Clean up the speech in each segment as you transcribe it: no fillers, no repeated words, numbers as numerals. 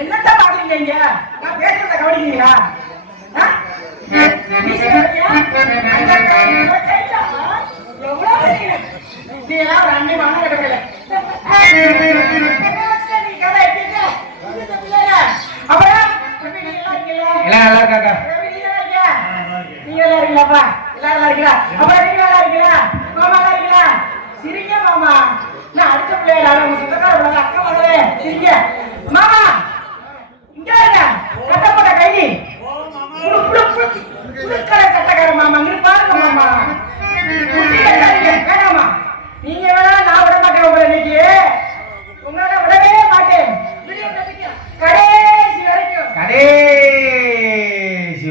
என்னத்த பாக்குறீங்க? நான் பேசுறத கவனிக்கிறீங்களா? நீ எல்லாம் ஒரு அண்ணன் மண்ண கட்டல நல்லா இருக்காக்கா. நீங்க நல்லா இருக்கீங்களாப்பா? எல்லாரும் நல்லா இருக்கீங்களா? அப்பா நீங்க நல்லா இருக்கீங்களா? மாமா நல்லா இருக்கீங்களா? சிரிங்க மாமா. நான் அடுத்த பிள்ளையா உங்க சொந்தக்கார அக்கா வரவே சிரிங்க மாமா. இங்க கட்டப்பட்ட கைதி சட்டக்கார மாமா இங்க பாருங்க மாமா. வேணாமா நீங்க வேணா நான் விட மாட்டேன் உங்களை இன்னைக்கு. உங்களால விடவே மாட்டேன் கடைசி வரைக்கும். கடைசி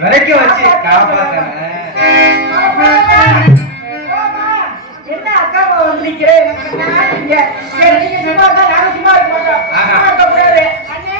வரைக்கும் வச்சு காப்பாத்தன. என்ன அக்கா வந்திருக்கிறேன் சரி நீங்க சும்மா தான் நானும் சும்மா இருக்க மாட்டோம். கூடாது அண்ணே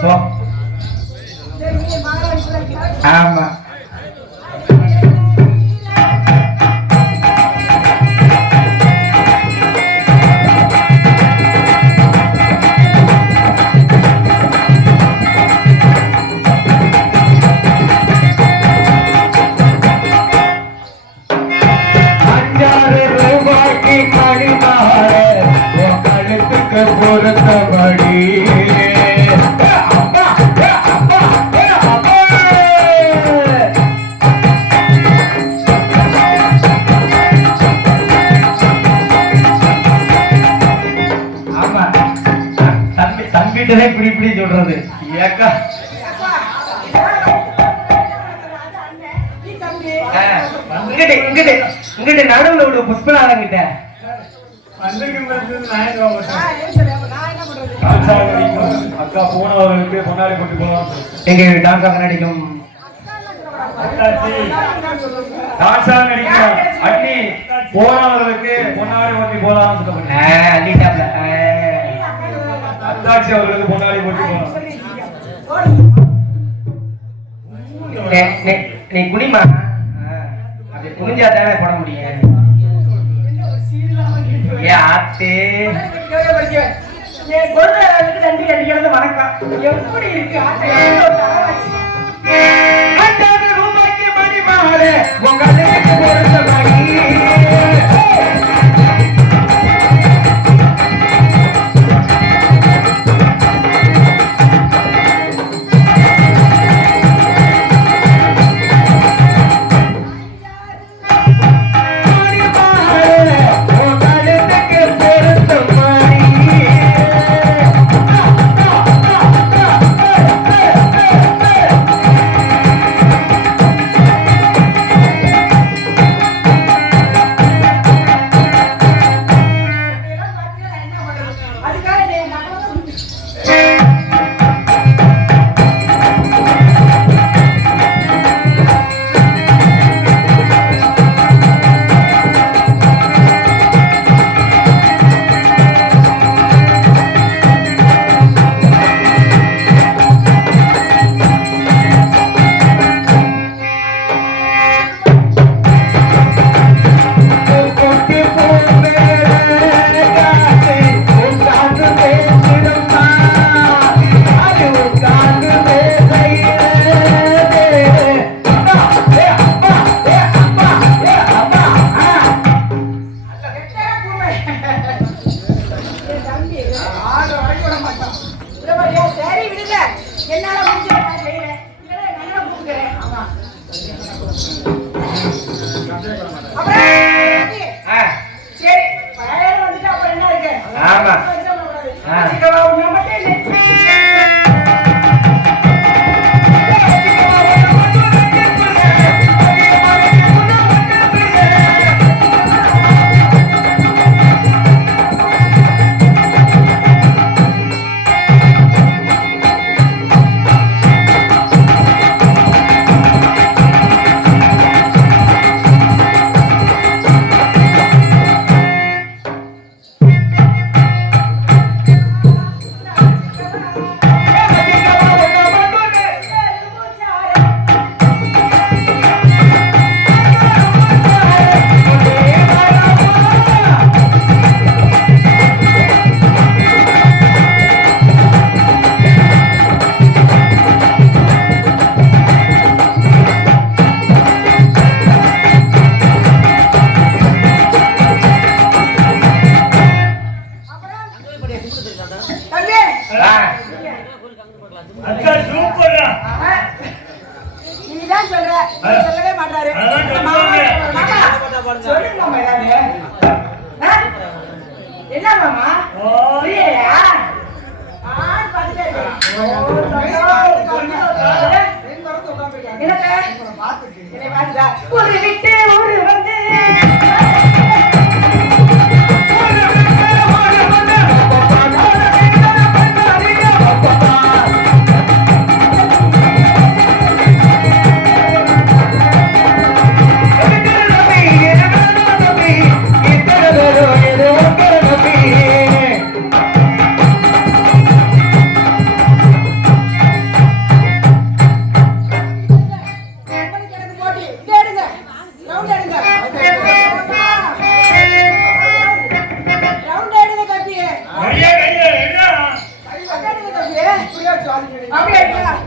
போ. சரி, நீங்க மகாராணி கூட இருக்கீங்களா? ஆமா. பொருத்தபடி ஆமா தம்பிட்டே இப்படி இப்படி சொல்றது ஏக்கா அப்பா, அது அண்ணன், நீ தம்பி. இங்கிட்ட நடுவுல விடு புஷ்பநாதன் கிட்ட ஏன் சொல்லு, அப்ப நான் என்ன பண்றது? அக்கா போனவர்களுக்கு பொன்னாடி கொண்டு போகலாம். எங்க டான்ஸ் ஆக நடிக்கும் டான்ஸா நடிக்கிறோம். அண்ணி போனவர்களுக்கு பொன்னாடி கொண்டு போகலாம். அள்ளிட்டாப்ல அத்தாட்சி அவர்களுக்கு பொன்னாடி கொண்டு போகலாம். நீ குனிமா அப்படி குனிஞ்சா தானே போட முடியும். ஏன் ஆத்தே என் குழந்தைகளுக்கு நன்றி அடிக்கிறது வணக்கம். எப்படி இருக்கு ஆட்டை? ரூபாய்க்கு மணி மாறு உங்களுக்கு பொறுத்த மணி அதுக்காக நீ நம்ம சரி விடுங்க, என்னால முடிஞ்ச நான் செய்யறேன். இல்லைன்னா நல்லா கூப்பிடுறேன். ஆமா. அப்புறம் சரி, பழைய வந்துட்டு அப்புறம் என்ன இருக்கு? ஆமா. வச்சுக்கவா, உன்னை மட்டும் இல்லை. தம்பி, அக்கா சூப்பரா. நீதான் சொல்ற, அவர் சொல்லவே மாட்டாரு. அதான் மாமா, சொல்லுங்க மாமா ஏதாவது. என்ன மாமா? புரியலையா? பார்த்துட்டே இருக்கேன். என்னத்த? என்னை பார்த்துட்டா? ஒரு விட்டு ஒரு வந்து அப்படியே அடிக்கலாம்.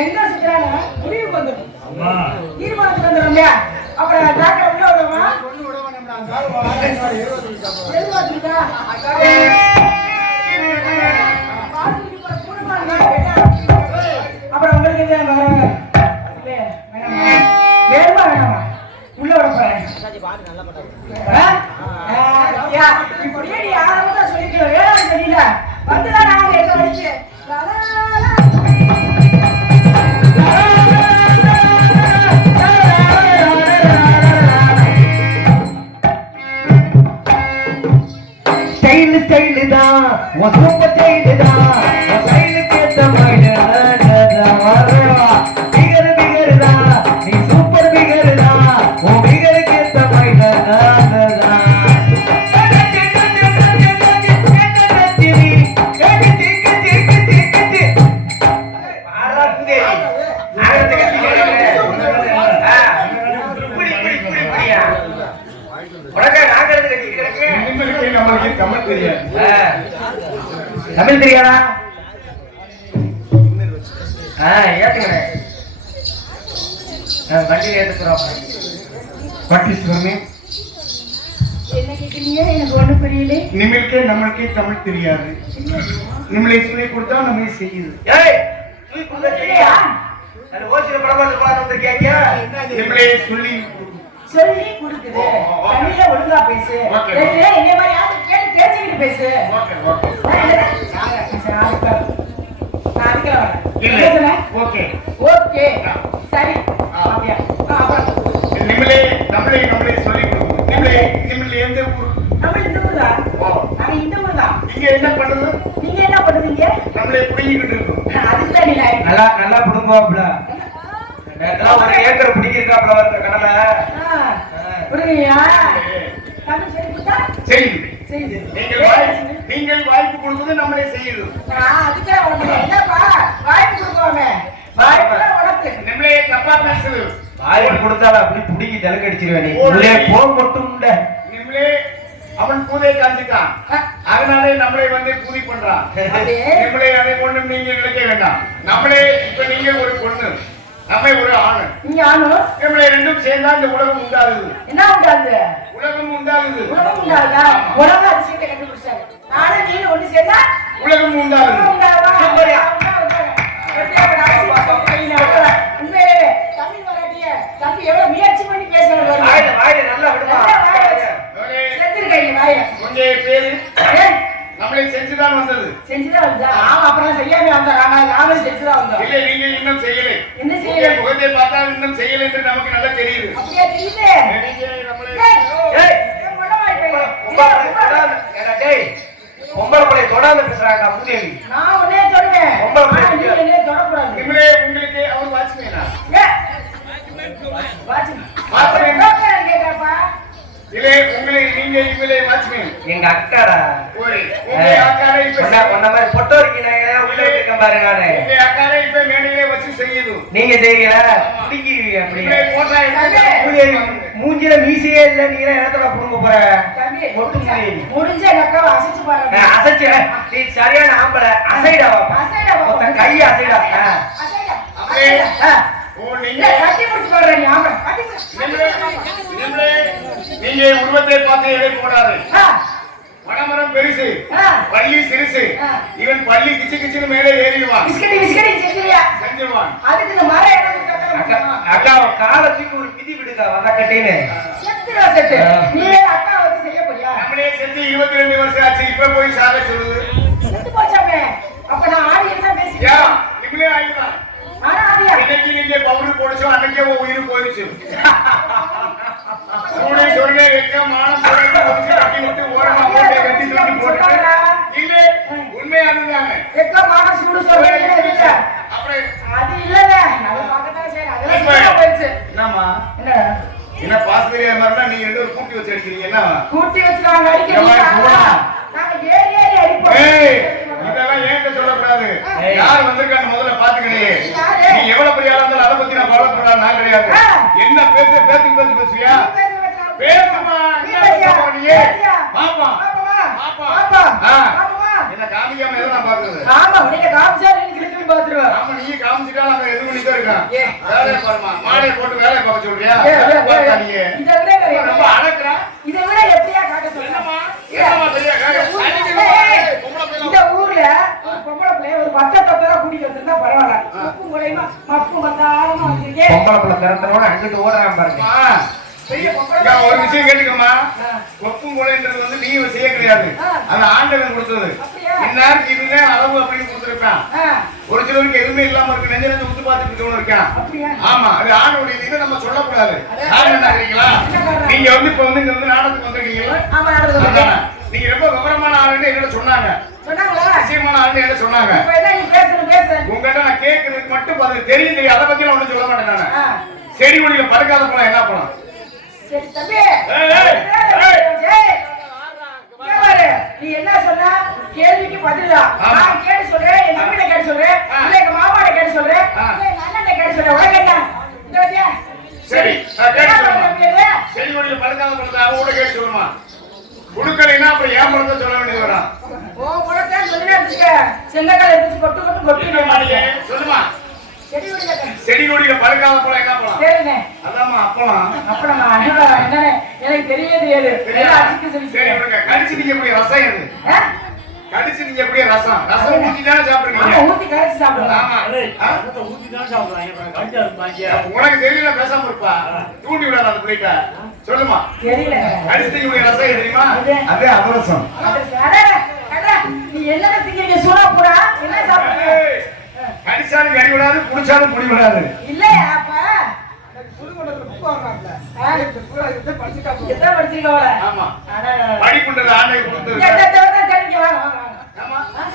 எங்க சுத்துறாங்க முடிவுக்கு வந்துடும். தீர்மானத்துக்கு வந்துடும் இல்லையா? அப்புறம் டாக்டர் உள்ள விடுவோமா? எதிர்பார்த்துருக்கா? அப்புறம் உங்களுக்கு வேணுமா வேணாமா? உள்ள விட போறேன். இப்படியே நீ ஆரம்பத்தை சொல்லிக்கிற வேளாண் தெரியல வந்துதான் நாங்க எங்க வச்சு ஸ்டைலு தான் உன் சூப்பர் ஸ்டைலு தான் உன் ஸ்டைலுக்கு ஏத்த மாதிரி பிகரு பிகரு தான் நீ சூப்பர் பிகரு தான் உன் பிகருக்கு ஏத்த மாதிரி தமிழ் தெரியாதா? ஏத்துக்கிறேன் வண்டியில் ஏத்துக்கிறோம். என்ன கேக்குறீங்க? எனக்கு ஒண்ணும் புரியல. நிமிழ்க்கே நம்மளுக்கே தமிழ் தெரியாது. நிமிழை சொல்லி கொடுத்தா நம்ம செய்யுது. நிமிழை சொல்லி சொல்லி கொடுக்குது. தமிழ்ல ஒழுங்கா பேசு. என்ன மாதிரி யாரு கேட்டு பேசிக்கிட்டு பேசு. ஓகே ஓகே சரி. நிமிழை தமிழை நம்மளை சொல்லி கொடுக்கும். நிமிழை எந்த ஊர்? தமிழ் இந்த ஊர் தான். நாங்க இந்த ஊர் தான். நீங்க என்ன பண்ணுது? நீங்க என்ன பண்ணுவீங்க? நம்மளை புரிஞ்சுக்கிட்டு இருக்கோம். அதுதான் நீ நல்லா நல்லா புடுங்குவாப்ல. ஒரு ஏக்கர் பிடிக்கிருக்காப்ல வந்த கடலை புரியுயா? தமிழ் சொல்லி கொடுத்தா செய்யுது. செய்யுது. நீங்கள் வாய்ப்பு கொடுக்குது நம்மளே செய்யுது. அதுக்கே உனக்கு என்னப்பா வாய்ப்பு கொடுக்கோமே? வாய்ப்பு உனக்கு. நம்மளே தப்பா பேசுது. வாய்ப்பு கொடுத்தாலும் அப்படி புடிங்கி தலக்கு அடிச்சிருவேன். நீ உள்ளே போக மட்டும் இல்ல. நம்மளே அவன் பூதை காஞ்சிட்டான். அதனாலே நம்மளை வந்து பூதி பண்றான். நம்மளே அதை கொண்டு நீங்க நினைக்க வேண்டாம். நம்மளே இப்ப நீங்க ஒரு பொண்ணு, நம்ம ஒரு ஆணு. நீங்க ஆணு. நம்மளே ரெண்டும் சேர்ந்தா இந்த உலகம் உண்டாகுது. என்ன உண்டாகுது? உலகம் உண்டாகுது. உலகம் உண்டாகுதா? உலக அதிசயத்தை கண்டுபிடிச்சாரு. நானும் நீ ஒண்ணு சேர்ந்தா உலகம் உண்டாகுது. தமிழ் வராட்டிய தம்பி எவ்வளவு முயற்சி பண்ணி பேசுறாரு. நல்லா விடுமா. உங்க பேரு நம்மளை செஞ்சுதான் வந்தது. செஞ்சுதான் வந்தா? ஆமா, அப்புறம் செய்யாம வந்தாங்க. நானும் செஞ்சுதான் வந்தோம். இல்ல, நீங்க இன்னும் செய்யல. என்ன செய்யல? முகத்தை பார்த்தா இன்னும் செய்யல என்று நமக்கு நல்லா தெரியுது. அப்படியே தெரியுது. பொம்பளை பிள்ளை தொடாம பேசுறாங்க. நான் உடனே சொல்லுவேன். நீங்க தொடக்கூடாது. நிமிழே உங்களுக்கு அவர் வாட்ச்மேனா? வாட்ச்மேன் கேக்குறப்பா. இல்ல, உங்களை நீங்க இவளே வாட்ச்மேன். எங்க அக்காடா. உங்க அக்காரை இப்ப சொன்ன மாதிரி பொட்டோ இருக்கீங்க. உள்ள இருக்க பாரு. நானு உங்க அக்காரை இப்ப மேடையிலே வச்சு செய்யுது. நீங்க செய்றீங்களா? பிடிக்கிறீங்க அப்படியே. போட்டா மூஞ்சில மீசையே இல்ல. நீங்க இடத்துல புடுங்க போற. தம்பி ஒட்டு முடிஞ்ச அக்காவை அசைச்சு பாருங்க. அசைச்சு நீ சரியான ஆம்பளை. அசைடா அசைடா. கை அசைடா. அசைடா. ஓ, நீங்க கட்டி முடிச்சு பாருங்க. நீ ஆம்பளை கட்டி நீங்க உருவத்தை பார்த்து எடை போடாது. மனமரம் பெருசு, பள்ளி சிறுசு. இவன் பள்ளி கிச்சு கிச்சுன்னு மேலே ஏறிடுவான். செஞ்சிருவான். அதுக்கு இந்த மரம் இடம் அக்கா காலத்துக்கு ஒரு மிதி விடுக்கா வந்த கட்டின்னு நீ அக்கா வச்சு செய்ய போறியா? நம்மளே செஞ்சு 22 2 வருஷம் ஆச்சு இப்ப போய் சாக சொல்லுது செத்து போச்சாமே. அப்ப நான் ஆடி என்ன யா பேசிட்டேன்? நிம்மளே ஆயிதான் நானா ஆடியா? இன்னைக்கு நீங்க பவுடர் போடுச்சோ அன்னைக்கே உன் உயிர் போயிடுச்சு சூடை சொன்னே வைக்க மானம் போட்டு போட்டு கட்டி விட்டு ஓரமா போட்டு கட்டி தூக்கி போட்டு இல்ல உண்மை அதுதாங்க வெக்கமான சூடு சொல்றீங்க. அப்புறம் அது இல்லங்க. அது பார்க்கதான் சரி. அதெல்லாம் சுத்தமா போயிடுச்சு. என்னம்மா என்ன? என்ன பாஸ் தெரியாத மாதிரினா நீங்க ரெண்டு பேரும் கூட்டி வச்சு அடிக்கிறீங்க என்ன கூட்டி வச்சு நாங்க அடிக்கிறீங்க. நாங்க ஏறி ஏறி அடிப்போம். ஏய் இதெல்லாம் ஏன்ட்ட சொல்லக்கூடாது யார் வந்திருக்கான்னு முதல்ல பாத்துக்கணே நீ எவ்வளவு பெரிய ஆளா இருந்தாலும் அதை பத்தி நான் கவலைப்படாத நான் கிடையாது என்ன பேசி பேசுவியா பேசுமா பாப்பா என்ன காமிக்காம எதை நான் பாக்குறது ஆமா நீங்க காமிச்சா நீங்க கிளிக்கு பாத்துருவேன். ஆமா நீ காமிச்சிட்டா நம்ம எது பண்ணிட்டு இருக்கோம் வேலையை பாருமா மாலையை போட்டு வேலையை பார்க்க சொல்றியா நீ இதை விட ரொம்ப அடக்குறா இதை விட எப்படியா காட்ட சொல்லுமா? என்னமா பெரிய இந்த ஊர்ல ஒரு பொம்பளை பிள்ளை ஒரு பட்ட தொட்டரா கூட்டிட்டு வந்திருந்தா பரவாயில்ல. உப்பு முறையுமா மப்பு மத்தாரமா வந்திருக்கேன். பொம்பளை பிள்ளை திறந்தனோட அங்கிட்டு ஓடுறான் பாருங்க. ஒரு விஷயம் கேட்டுக்கம்மா ஒப்பும் கொலைன்றது வந்து நீ செய்ய கிடையாது அது ஆண்டவன் கொடுத்தது இன்னாருக்கு இதுதான் அளவு அப்படின்னு கொடுத்துருக்கான் ஒரு சிலருக்கு எதுவுமே இல்லாம இருக்கு நெஞ்ச நெஞ்சு உத்து பார்த்துட்டு இருக்கவனு இருக்கான் ஆமா அது ஆண்டோட இதை நம்ம சொல்லக்கூடாது காரணம் என்ன தெரியுங்களா நீங்க வந்து இப்ப வந்து இங்க வந்து நாடகத்துக்கு வந்திருக்கீங்களா நீங்க ரொம்ப விவரமான ஆளுன்னு என்கிட்ட சொன்னாங்க நிச்சயமான ஆளுன்னு என்ன சொன்னாங்க உங்ககிட்ட நான் கேட்கறதுக்கு மட்டும் அது தெரியும் தெரியும் அதை பத்தி நான் ஒண்ணும் சொல்ல மாட்டேன் நான் செடி கொடியில பறக்காத போனா என்ன பண்ணலாம் சரி தம்பி நீ என்ன சொன்ன கேள்விக்கு பதிலா நான் கேட்டு சொல்றேன் என் தம்பிட்ட கேட்டு சொல்றேன் இல்ல எங்க மாமாட்ட கேட்டு சொல்றேன் இல்ல எங்க அண்ணன்ட்ட கேட்டு சொல்றேன் உனக்கு என்ன இந்த வந்தியா சரி செடி கொடியில பறக்காத போனது அவங்களோட கேட்டு சொல்லுமா குடுக்கலைன்னா அப்புறம் ஏமாறத சொல்ல வேண்டியது வரும் ஓ முடக்கா சொல்லிட்டு செங்கக்கால எடுத்து கொட்டு கொட்டு கொட்டு சொல்லுமா செடி கொடியில பறக்காத போல என்ன போலாம் சரிண்ணே அதாம்மா அப்பலாம் அப்பளமா என்னண்ணே எனக்கு தெரியவே தெரியாது சரி கடிச்சு நீங்க எப்படி ரசம் எது கடிச்சு நீங்க எப்படி ரசம் ரசம் ஊத்தி தானே சாப்பிடுறீங்க ஊத்தி கடிச்சு சாப்பிடுறோம் ஆமா ஊத்தி தானே சாப்பிடுறாங்க உனக்கு தெரியல பேசாம இருப்பா தூண்டி விடாத அந்த பிள்ளைட்ட சொல்லுமா தெரியல கடிச்சு நீங்க ரசம் தெரியுமா அதே அவரசம் நீ என்ன திங்க சூடா போடா என்ன சாப்பிடுறீங்க கடிச்சாலும் கடி விடாது குடிச்சாலும் குடி விடாது இல்லையா அப்ப ஆமா படிப்புன்றது ஆண்டை கொடுத்தது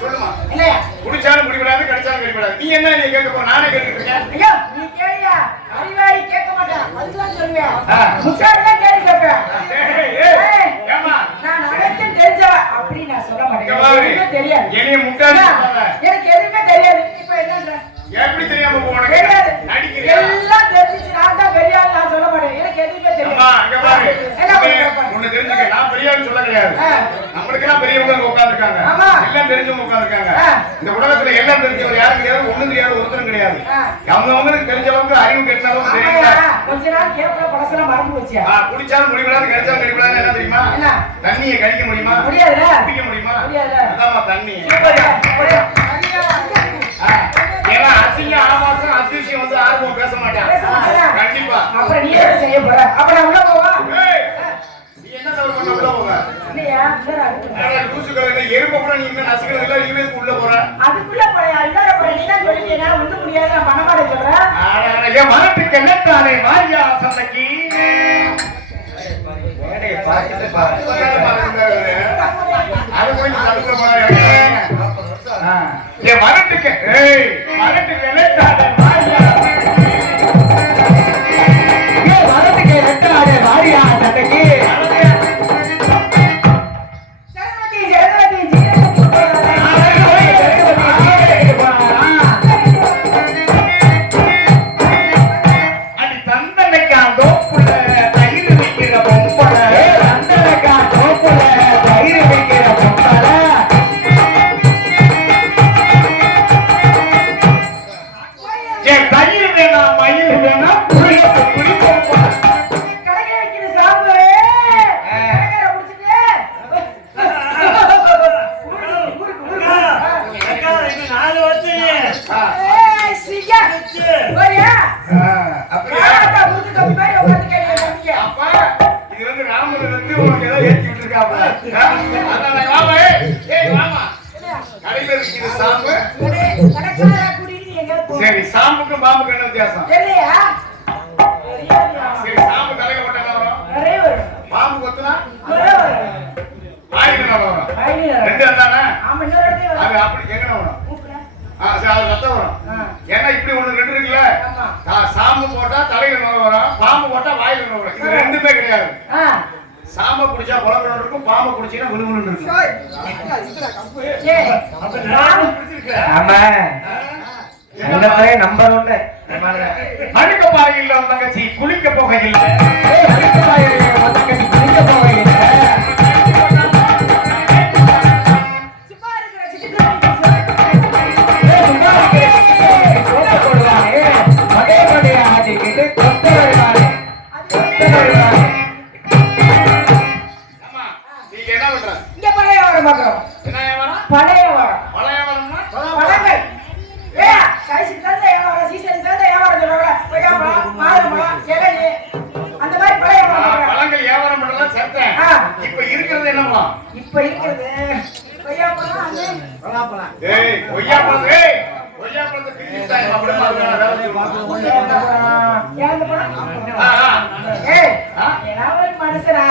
சொல்லுமா குடிச்சாலும் குடி விடாது கடிச்சாலும் கடி விடாது நீ என்ன நீ கேட்க போற நானே கேட்டுட்டு இருக்கேன் ஐயோ நீ கேளியா அறிவாளி கேட்க மாட்டேன் அதுதான் சொல்லுவேன் முக்காடு தான் கேள்வி கேட்பேன் நான் அனைத்தும் தெரிஞ்சவ அப்படி நான் சொல்ல மாட்டேன் தெரியாது என்னைய முட்டாளி எனக்கு எதுவுமே தெரியாது இப்ப என்னன்ற எப்படி தெரியாம போனே தெரியாது நடிக்கிறியா எல்லாம் தெரிஞ்சு நான் தான் பெரிய ஆள் நான் சொல்ல மாட்டேன் எனக்கு எதுவுமே தெரியாது அம்மா அங்க பாரு உன்னை தெரிஞ்சுக்க நான் பெரிய ஆள் சொல்ல கிடையாது நம்மளுக்கு எல்லாம் பெரியவங்க உட்கார்ந்திருக்காங்க எல்லாம் தெரிஞ்சவங்க உட்கார்ந்திருக்காங்க இந்த உலகத்துல எல்லாம் தெரிஞ்சவர் யாரும் கிடையாது ஒண்ணும் தெரியாது ஒருத்தரும் கிடையாது அவங்களுக்கு தெரிஞ்ச அளவுக்கு அறிவு கெட்ட அளவுக்கு தெரியுமா கொஞ்ச நாள் கேப்ல பழசெல்லாம் மறந்து போச்சு குடிச்சாலும் குடிவிடாது கடிச்சாலும் கடிவிடாது என்ன தெரியுமா தண்ணியை கடிக்க முடியுமா முடியாது குடிக்க முடியுமா முடியாது அதாம்மா தண்ணி ஏன்னா அசிங்க ஆபாசம் அசிஷம் வந்து யாரும் பேச மாட்டாங்க கண்டிப்பா அப்புறம் நீ என்ன செய்ய போற அப்ப நான் உள்ள போவா நீ என்ன தவறு பண்ண உள்ள போவ இல்லையா லூசுகளை எறும்ப கூட நீ இன்னும் நசுக்கிறது இல்ல நீ உள்ள போற அதுக்குள்ள போறியா இல்ல போற நீ தான் சொல்லிட்டீங்க ஒண்ணும் முடியாது நான் பண்ண மாட்டேன் சொல்றேன் ஏன் மனத்துக்கு என்னத்தானே மாரியா சந்தைக்கு அது கொஞ்சம் தடுக்கிற மாதிரி என் மரத்துக்கு மரத்துக்கு எலக்டாடே மாரியா சட்டைக்கு அடி தந்தனைக்கா தோப்புல தயிர் வைக்கிற பொம்பளை தந்தனைக்கா தோப்புல தயிர் வைக்கிற பொம்பளை ஏத்தி விட்டுருக்காப்ல. அதான் வாமா, ஏய் வாமா. கடையில இருக்கிற சாம்பு. கடைக்காரா கூட்டிட்டு நீ எங்க போ? சரி, சாம்புக்கும் பாம்புக்கும் என்ன வித்தியாசம்? தெரியலையா? சரி, சாம்பு தலையில போட்டா என்ன வரும்? நிறைய வரும். பாம்பு கொத்துனா நிறைய வரும். வாயில என்ன வரும்? வாயில வரும். ரெண்டு தானே? ஆமா, இன்னொரு இடத்துல வரும். அது அப்படி எங்க வரும்? மூக்குல. சரி, அது ரத்தம் வரும். ஏன்னா இப்படி ஒண்ணு ரெண்டு இருக்குல்ல, ஆமா. சாம்பு போட்டா தலையில நோய் வரும், பாம்பு போட்டா வாயில நோய் வரும். இது ரெண்டுமே கிடையாது. சாம்பை குடிச்சா குழம்பு இருக்கும், பாம்பை குடிச்சீங்கன்னா விழுவிழுன்னு இருக்கும். ஏய், ஆமா உள்ளத்திலே நம்பர் 1 அழுக்க பாறையில் உள்ள தங்கச்சி குளிக்க போகையில் குளிக்க போகையில சும்மா இருக்கிற சிட்டிக்குள்ள சோப்பு போடுவானே அதே மாதிரியா ஆட்டிக்கிட்டு கொத்த வருவானே அம்மா, நீங்க என்ன பண்ற? இங்க பழைய வாரம் பார்க்கிறோம். என்ன வியாபாரம்? பழைய வாரம். பழைய வியாபாரம்னா பழங்கள். ஏய், சைஸ்க்கு தகுந்த வியாபாரம், சீசனுக்கு தகுந்த வியாபாரம் சொல்றாங்க. கொய்யாப்பழம், மாதுளம்பழம், இளநீ, அந்த மாதிரி பழைய வியாபாரம். பழங்கள் வியாபாரம் பண்ணலாம் சத்தேன். இப்ப இருக்கிறது என்னமா? இப்ப இருக்கிறது கொய்யாப்பழம், அண்ணே. ஏய், கொய்யாப்பழம். ஏய், கொய்யாப்பழத்தை பிரிச்சுட்டா அப்படியே வேலை செய்வாங்க. ஏன் இந்த பழம்? ஏய், ஏதாவது ஒரு மனுஷனா?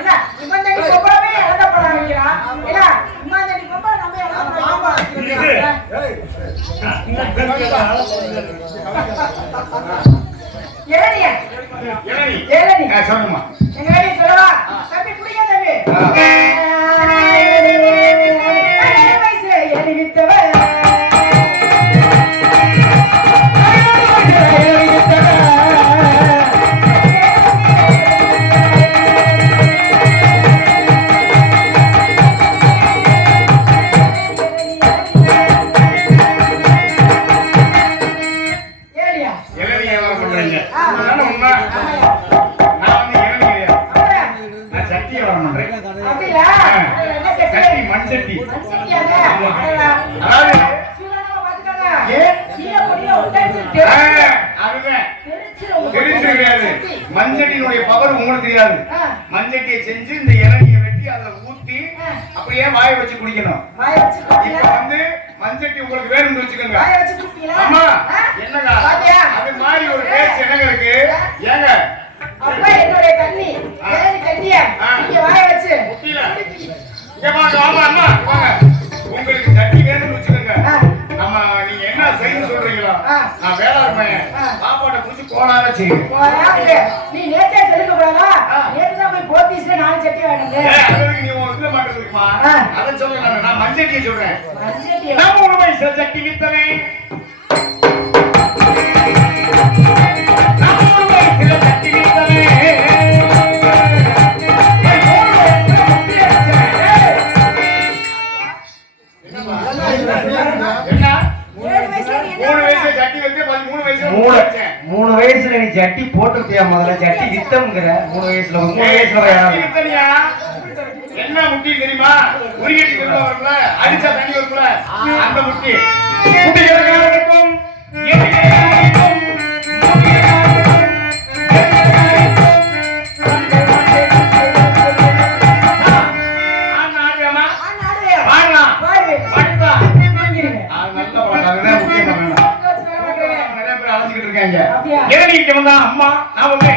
இல்ல, இம்மந்தடி கொப்பளமே இழந்த பழம் வைக்கிறான். இல்ல, இம்மந்தடி கொப்பளம் நம்ம இழந்த பழம் வைக்கிறோம். இளநியா? இளநீ. இளநீ. சொல்லுமா. எங்க அடி சொல்லவா? தம்பி குடிங்க தம்பி. வயசுல இளநீ வித்தவன். ஏலியா? இளநீ வியாபாரம் பண்றீங்க. அதானே உண்மை. நான் வந்து இளநீ கிடையாது. நான் சட்டி வியாபாரம் பண்றேன். அப்படியா? அது என்ன சட்டி? சட்டி, மண் சட்டி. மண்சட்டியாங்க? அதாவது சூடானமா பாத்துக்கோங்க. ஏன்? கீழே பொடியை உடைச்சிட்டு அதுதான் தெரிச்சிரும். தெரிஞ்சு கிடையாது. சட்டி. மண்சட்டியினுடைய பவர் உங்களுக்கு தெரியாது. ஆ. மண்சட்டியை செஞ்சு இந்த இளநியை வெட்டி அதுல ஊத்தி அப்படியே வாய வச்சு குடிக்கணும். வாய வச்சு இப்ப குடிப்பீங்களா? வந்து மண்சட்டி உங்களுக்கு வேணும்னு வச்சுக்கோங்க. வாய வச்சு குடிப்பீங்களா? அம்மா, ஆ? என்னங்க பாத்தியா? அது மாதிரி ஒரு டேஸ்ட் என்னங்க இருக்கு? ஏங்க அப்பா என்னுடைய தண்ணி ஏழு தண்ணிய நீங்க வாய வச்சு முட்டில இங்க வாங்க, வாமா அம்மா வாங்க. உங்களுக்கு சட்டி வேணும்னு வச்சுக்கோங்க. நம்ம நீங்க என்ன செய்யணும் சொல்றீங்களோ நான் வேளாண் பையன் சாப்பாட்டை குடிச்சு கோணார செய்யுங்க. போறாங்க. நீ நேத்தே செலுக்க கூடாதா? நேத்து தான் போய் போத்தீஸ்ல 4 சட்டி வாங்கினீங்க. அதுக்கு நீ உன் இதுல மாட்டேங்குமா? அதை சொல்றேன். நான் மண்சட்டியை சொல்றேன். மண்சட்டி நம்ம உணவை சட்டி வித்தனை நம்ம உணவை சில சட்டி வித்தனை என்ன 7 வயசுல நீ என்ன 3 பண்ண? வயசுல சட்டி வச்சு 13 வயசுல 3 வயசுல நீ ஜட்டி போட்டுட்டியா? முதல்ல ஜட்டி வித்தம்ங்கற 3 வயசுல 3 வயசுல சட்டி வித்தனையா? என்ன முட்டி தெரியுமா? உரிகட்டி திரும்ப வரும்ல, அடிச்சா தண்ணி வரும்ல, அந்த முட்டி. குட்டிகளுக்கும் அம்மா நான் வந்து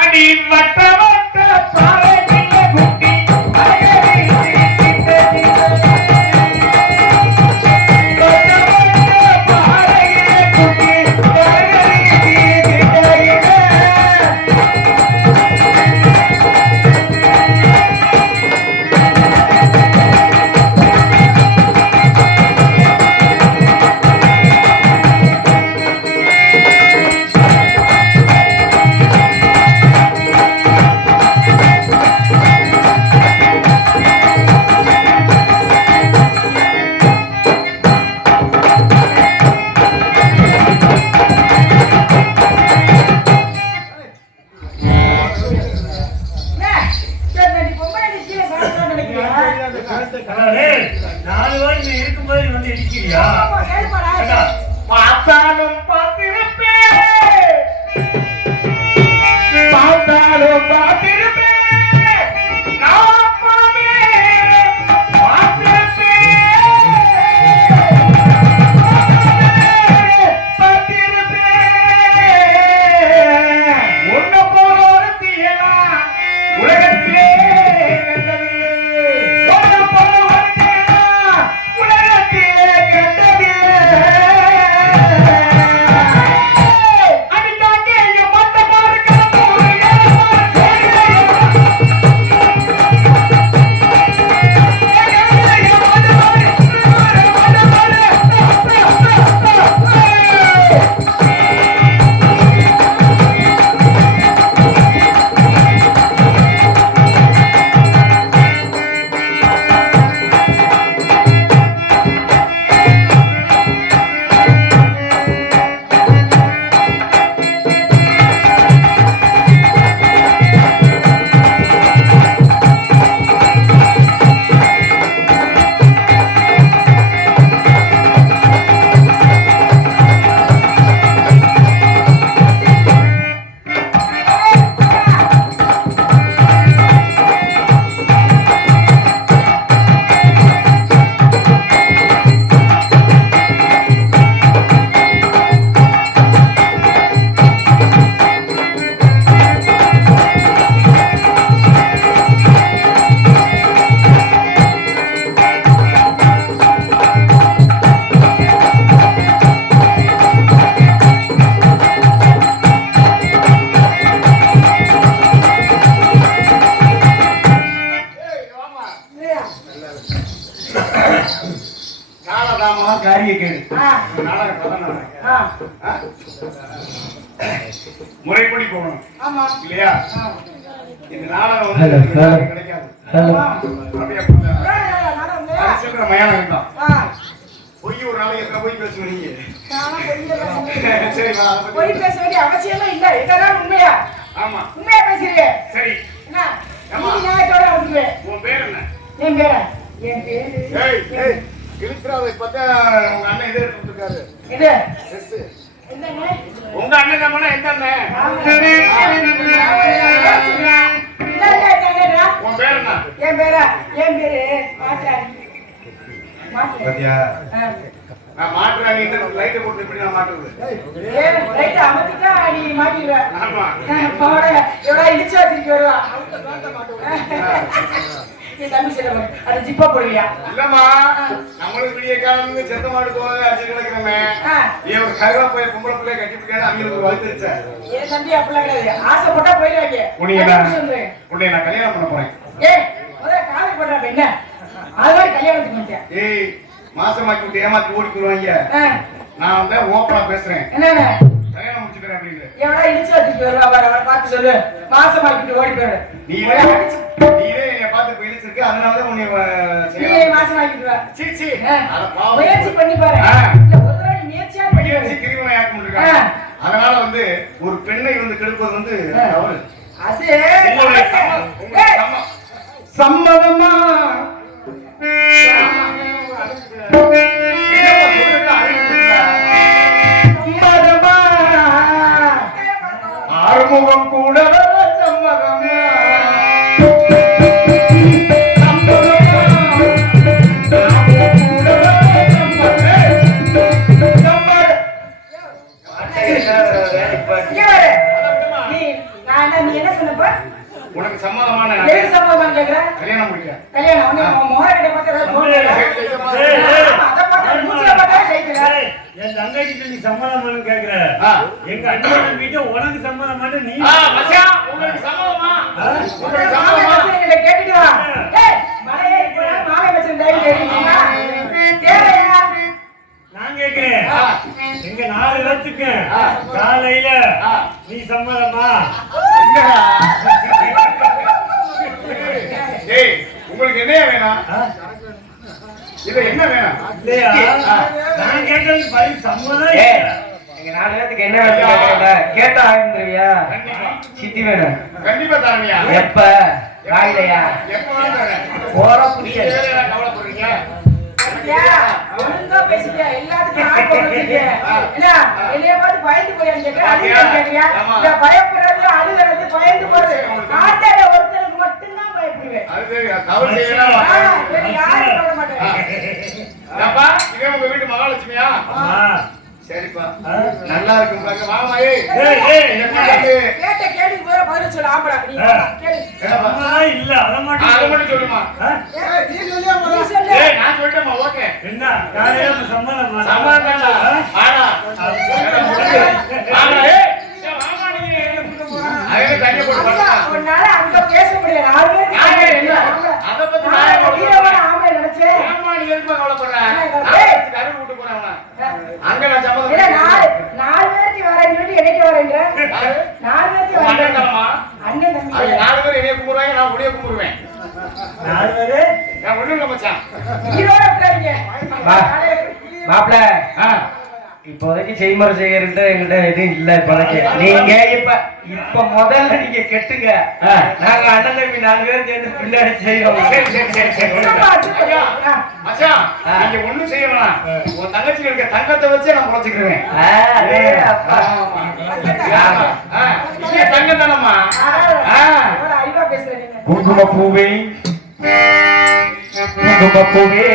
அடி வட்ட வட்ட பாறையில குட்டி பாறையில குட்டி முறைப்படி போகணும் ஆமா இல்லையா? ஆ. இந்த நாடகம் வந்து ஹலோ, ஹலோ. எல்லாருக்கும் கிடைக்காது. ஆமா. அப்படியே போங்க. நானும் வந்து, அது சொல்ற மயானம் இருக்கான். ஆ, பொய் ஒரு நாளைக்கு எத்தனை பொய் பேசுவீங்க நீங்க? நானும் பொய்யை பேசுறேன். சரிம்மா, அதை பத்தி- பொய் பேச வேண்டிய அவசியமே இல்ல. இதுதான் உண்மையா? ஆமா உண்மையா பேசுறீங்க. சரி. என்ன? ஆமா. நீ நியாயத்தோட நடந்துக்குவே. உன் பேர் என்ன? என் பேரா? என் பேரு ஏய் இழுத்துறாத. இப்பதான் உங்க அண்ணன் இதே கொடுத்துருக்காரு. இது Dress. என்னங்க? உங்க அண்ணன் நம்மனா எந்த அண்ணன்? உன் பேர் என்ன? என் பேரா? என் பேரு மாற்றாடி. மாற்றாடி. பாத்தியா? ஆ. நான் மாட்டுறாங்க லைட்டை போட்டு இப்படி நான் மாட்டுறது. ஏன் லைட்டை அமர்த்திட்டா நீ மாட்டிடுவ. ஆமா. போட எவ்வளோ இடிச்சு வச்சிருக்கு வருவா. நீ தம்பி சொல்ல அது ஜிப்பா போடுவியா? இல்லம்மா, நம்மளுக்கு விடிய காலம் செத்த மாடு போக அடிச்சு கிடக்குறமே. ஆ. ஏன் ஒரு கருவா போய் பொம்பளை பிள்ளைய கட்டி பிடிக்காது அவங்களுக்கு ஒரு வகுத்துருச்ச. ஏன் தம்பி அப்படிலாம் கிடையாது. ஆசைப்பட்டா போயிடுவாங்க. உன்னை நான் கல்யாணம் பண்ண போறேன். ஏய் முதல்ல காதல் பண்றாங்க என்ன? அது மாதிரி கல்யாணத்துக்கு மாட்டேன். ஏய் மாசமாக்கி விட்டு ஏமாத்தி ஓடி போடுவாங்க. நான் வந்து ஓப்பனா பேசுறேன். என்னென்ன கல்யாணம் முடிச்சுக்கிறேன் அப்படின்னு. எவ்வளோ இடிச்சு வச்சிருக்கு வருவா வர பார்த்து சொல்லு. மாசமாக்கிட்டு ஓடி போயிடு. நீயே என்னை பார்த்து இப்ப இழுச்சிருக்கு, அதனாலதான் உன்னை நீயே மாசமாக்கிட்டு வா. சீ சீ. ஆ. அட பாவம். முயற்சி பண்ணி பாரு. ஆ. இல்ல ஒரு தடவை நீ முயற்சியா பண்ணி முயற்சி பாரு. கிரிவனை ஆக்க முடியிருக்காங்க. அதனால வந்து ஒரு பெண்ணை வந்து கெடுப்பது வந்து தவறு. அது உங்களுடைய சம்ம- உங்களுடைய ஏய், சம்ம- சம்மதமா? என்னப்பா சொல்றது அறிவிப்புங்களா? சம்மதமா? ஆறுமுகம் கூட சம்மதமா? சம்மதமா? ஆறுமுகம் கூட இங்க பாரு. நீ என்ன சொன்னப்ப? உனக்கு சம்மதமான எதுக்கு சம்பவம் கேக்குற? கல்யாணம் முடிக்கிறேன். கல்யாணம் உன்னை உன் மோகன்கிட்ட பார்த்து ஏதாவது தோணுதா? ஆமா, அதை பார்த்தா மூஞ்சில பார்த்தா செய்யல. ஏய், என் தங்கைக்கிட்ட நீ சம்மதம் பண்ணு கேக்குற. ஆ. எங்க அண்ணன் வீட்டை உனக்கு சம்மதம் பண்ணு நீ. மச்சான், உங்களுக்கு சம்மதமா? உங்களுக்கு மாலை சம்மதமா? வச்சவங்களை கேட்டுட்டு வா. ஏய், மலையே கூட மாலை வச்சவன் டைம் கேட்டீங்களா? தேவையா? நான் கேக்குறேன். ஆ. எங்க 4 பேத்துக்கு ஆ. காலையில ஆ. நீ சம்மதமா? என்னடா? ஏய், உங்களுக்கு என்ன வேணும்? ஆ? இது என்ன வேணும்? இல்லையா? ஆ. நான் கேட்டது பதில் சம்மதம் ஏய், இல்லையா? எங்க 4 பேத்துக்கு என்ன வேணும் கேக்குறீங்களா? கேட்டா ஆயிருந்துருவியா? கண்டிப்பா. சித்தி வேணும். கண்டிப்பா தரணியா? எப்ப? காலையிலயா? எப்ப வேணும் தரேன். போற நீங்க புடிக்க. வேற என்ன கவலைப்படுறீங்க? பாத்தியா? ஒழுங்கா பேசிட்டியா? எல்லாத்துக்கும் ஆள் போட்டு வச்சிருக்க. என்ன? என்னைய பார்த்து பயந்து போயான்னு கேக்குற? அழுகிறேன்னு கேக்குறியா? இந்த பயப்படுறது, அழுகிறது, பயந்து போறது. ஆட்டாத ஒருத்தருக்கு மட்டும்தான் பயப்படுவேன். அது சரி, தவறு செய்யலாம். வேற யாரும் பண்ண மாட்டேன். அப்பா, இதே உங்க வீட்டு மகாலட்சுமியா? ஆமா. சரிப்பா. ஆ? நல்லா இருக்கும் பாருங்க. வாமா, ஏய். ஏய், என்ன இருக்கு? கேட்ட கேள்விக்கு போற பதில் சொல்லு. ஆம்பளை நீ ஆ. கேளு. என்னப்பா? சம்மதம் இல்ல, அதை அதை மட்டும் மட்டும் சொல்லுமா? ஆ? நீ சொல்லு. ஏய், நான் சொல்லிட்டேமா, ஓகே. என்ன காலையில சம்மதமா? சம்மதம் தான்டா. ஆனா, வாங்க, ஏய். வாமா, நீங்க என்ன பண்ண போறா? அதே தண்ணி போட்டு அம்மா, வரலாம். உன்னால அங்க பேச முடியாது. 4 பேர் நானே என்ன? அதை பத்தி நான் நான் கவலைப்படுறேன். வீரமான ஆம்பளை நினைச்சேன். ஏம்மா நீ எதுக்குமா கவலைப்படுற? ஏய். நான் கருவு விட்டு போறாங்க. அங்க நான் சம்மதம் இல்ல, பண்ணிட்டேன். 4 பேருக்கு வரேன்னு சொல்லி என்னைக்கு வரேன்ற? யாரு? 4 பேருக்கு உன் அண்ணன் வரேன். தானம்மா? அண்ணன் தம்பி. அவங்க 4 பேர் என்னைய கும்பிடுவாங்க, நான் உடைய கும்பிடுவேன். 4 பேரு நான் ஒண்ணும் இல்ல மச்சான். உயிரோட உட்காருங்க. வா. மாப்பிள, ஆ. இப்போதைக்கு செய்முறை செய்யறது எங்கிட்ட எதுவும் இல்ல இப்போதைக்கு. நீங்க இப்ப முதல்ல நீங்க கெட்டுங்க. நாங்க அண்ணன் தம்பி 4 பேரும் சேர்ந்து பின்னாடி செய்வோம். சரி, சரி, சரி, சரி. என்னப்பா ஆச்சு? ஐயா, ஆ. மச்சான், நீங்க ஒண்ணும் செய்ய வேணாம். உன் தங்கச்சிக்கு இருக்க தங்கத்தை வச்சே நான் குறைச்சிக்கிருவேன். டேய் அப்பா. இது தங்கம் தானம்மா? எவ்வளவு அறிவா பேசுற நீங்க. குங்குமப்பூவே, குங்குமப்பூவே,